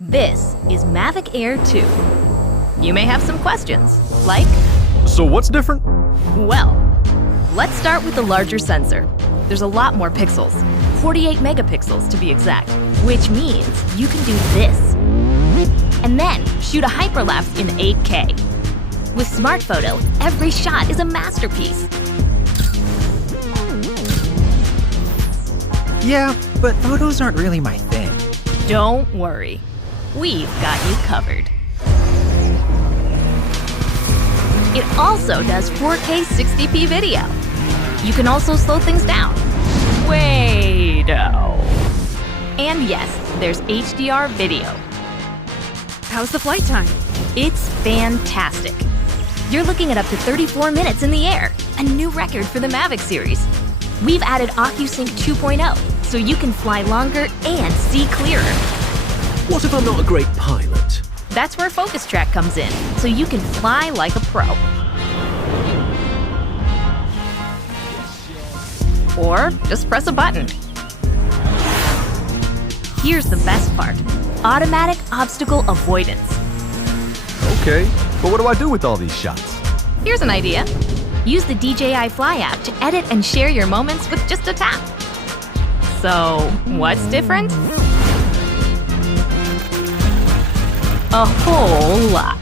This is Mavic Air 2. You may have some questions, like, So what's different? well, let's start with the larger sensor. There's a lot more pixels, 48 megapixels to be exact, which means you can do this. And then shoot a hyperlapse in 8K. With Smart Photo, every shot is a masterpiece. Yeah, but photos aren't really my thing. Don't worry, we've got you covered. It also does 4K 60p video. You can also slow things down. Way-do. And yes, there's HDR video. How's the flight time? It's fantastic. You're looking at up to 34 minutes in the air, a new record for the Mavic series. We've added Ocusync 2.0, so you can fly longer and see clearer. What if I'm not a great pilot? That's where FocusTrack comes in, so you can fly like a pro. Or just press a button. Here's the best part: automatic obstacle avoidance. Okay, but what do I do with all these shots? Here's an idea. Use the DJI Fly app to edit and share your moments with just a tap. So, what's different? A whole lot.